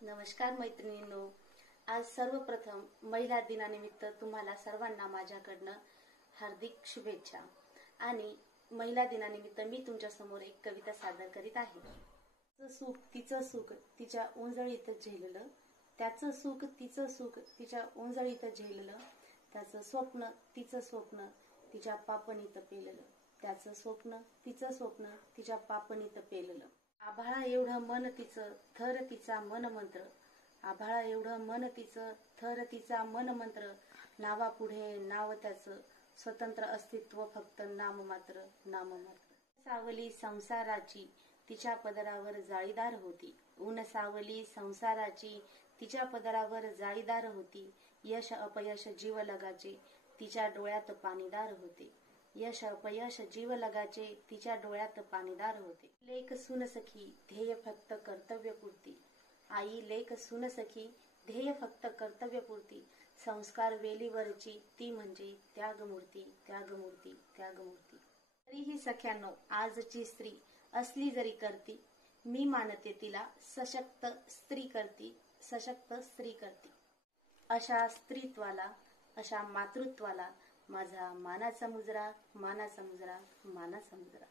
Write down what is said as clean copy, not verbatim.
नमस्कार मैत्रिणींनो, आज सर्वप्रथम महिला दिनानिमित्त तुम्हाला सर्वांना माझ्याकडनं हार्दिक शुभेच्छा। आणि महिला दिनानिमित्त मी तुमच्या समोर एक कविता सादर करीत आहे। तिचं सुख तिच्या ओंजळीत झेललं, त्याचं सुख तिचं सुख तिच्या ओंजळीत झेललं, त्याचं स्वप्न तिचं स्वप्न तिच्या पापणीत पेललं, त्याचं स्वप्न तिचं स्वप्न तिच्या पापणीत पेललं। आभाळा एवढं मन तिचं थर तिचा मन मंत्र, आभाळा एवढं मन तिचं थर तिचा मन मंत्र, नावापुढे नाव त्याचं स्वतंत्र अस्तित्व फक्त नाम मात्र नाम मात्र। सावली संसाराची तिच्या पदरावर जाळीदार होती, ऊन सावली संसाराची तिच्या पदरावर जाळीदार होती, यश अपयश जीव लगाचे तिच्या डोळ्यात पाणीदार होते, यश अपयश जीव लगाचे तिच्या डोळ्यात पाणीदार होते। लेक सुन सखी ध्येय फक्त कर्तव्यपूर्ती, आई लेक सुन सखी ध्येय फक्त कर्तव्यपूर्ती, संस्कार वेलीवरची ती म्हणजे त्यागमूर्ती त्यागमूर्ती त्यागमूर्ती। तरीही सख्यांनो, आजची स्त्री असली जरी करती, मी मानते तिला सशक्त स्त्री करती, सशक्त स्त्री करती। अशा स्त्रीत्वाला अशा मातृत्वाला माझा मानाचा मुजरा मानाचा मुजरा मानाचा मुजरा।